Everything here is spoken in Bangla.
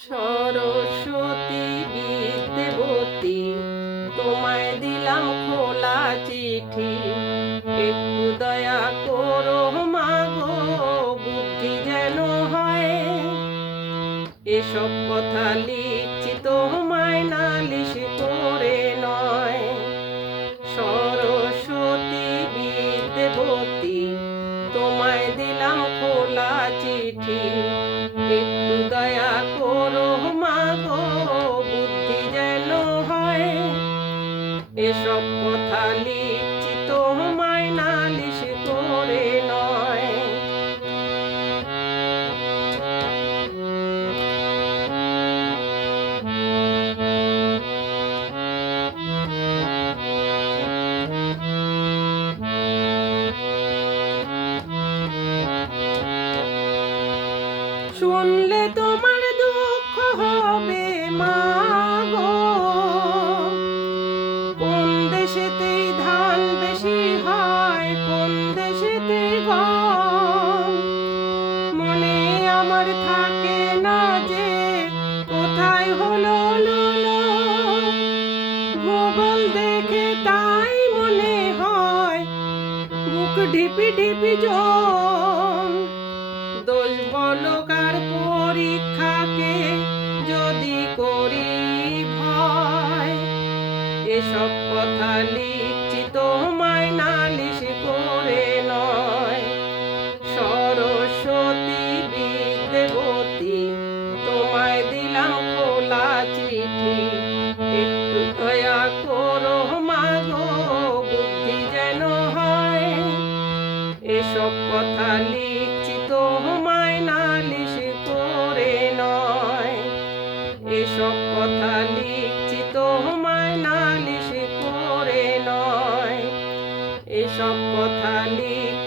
সরস্বতী বিদ্যাবতী, তোমায় দিলাম খোলা চিঠি, একটু দয়া করো মাগো, বুদ্ধি যেন হয়। এসব কথা লিখছি তোমায় নালিশ করে নয়। সরস্বতী বিদ্যাবতী, তোমায় দিলাম খোলা চিঠি, একটু দয়া করো মাগো, বুদ্ধি যেন হয়। এসব কথা লিখছি তোমায় নালিশ করে নয়। শুনলে তোমার দুঃখ হবে মাগো, কোন দেশেতেই ধান বেশি হয়, কোন দেশেতেই গম। মনে আমার থাকে না যে কোথায় হলো লুলো, ভূগোল দেখে তাই মনে হয় বুক ঢিপি ঢিপি জম। দোষ বলো কার পরীক্ষাকে যদি করি ভয়। এসব কথা লিখছি তোমায় নালিশ করে নয়। সরস্বতী বিদ্যাবতী, তোমায় দিলাম খোলা চিঠি, একটু দয়া করো মাগো, বুদ্ধি যেন হয়। এসব কথা লিখছি তোমায় নালিশ করে নয়। এসব কথা লিখছি তোমায় নালিশ করে নয়। এসব কথা লিখ